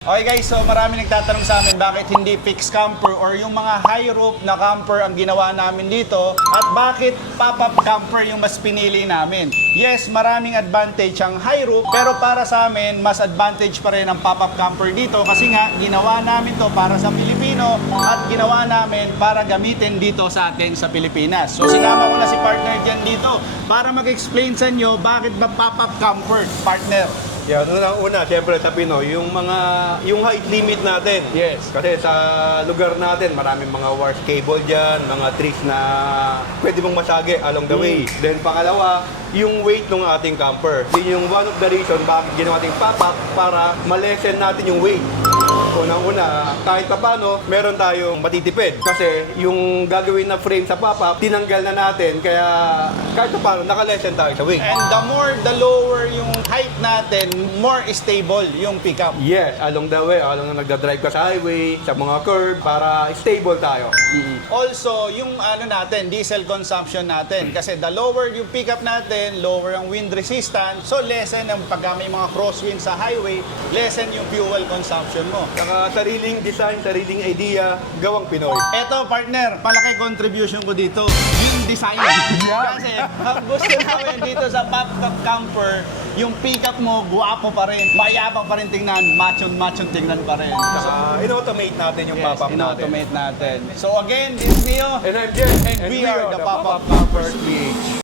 Okay guys, so marami nagtatanong sa amin bakit hindi fixed camper or yung mga high roof na camper ang ginawa namin dito at bakit pop-up camper yung mas pinili namin. Yes, maraming advantage ang high roof pero para sa amin, mas advantage pa rin ang pop-up camper dito kasi nga ginawa namin to para sa Pilipino at ginawa namin para gamitin dito sa atin sa Pilipinas. So sinama ko na si partner dyan dito para mag-explain sa inyo bakit ba pop-up camper, partner. Yeah, una, siyempre sa Pinoy, yung height limit natin. Yes. Kasi sa lugar natin, maraming mga wires cable dyan, mga trees na pwede mong masagi along the way. Then pangalawa, yung weight ng ating camper. Yun yung one of the reason bakit ginawa nating pop-up para ma-lessen natin yung weight. Unang-una, kahit pa paano, meron tayong matitipid. Kasi yung gagawin na frame sa pop-up, tinanggal na natin. Kaya kahit pa paano, naka-lessen tayo sa weight. And the lower yung height natin, more stable yung pickup. Yes, along the way, along na nagdadrive ka sa highway, sa mga curve, para stable tayo. Also, yung natin, diesel consumption natin. Kasi the lower yung pickup natin, lower ang wind resistance. So, lessen ang pagka may mga crosswind sa highway, lessen yung fuel consumption mo. Saka sariling design, sariling idea, gawang Pinoy. Eto, partner, palaki contribution ko dito, yung design. Kasi, ang gusto namin dito sa pop-up camper, yung pickup mo, guwapo pa rin, mayabang pa rin tingnan, macho tingnan pa rin. Saka in-automate natin yung pop-up natin. in-automate natin. So again, this is Mio. And I'm Jen. And we are the Pop-Up Campers PH.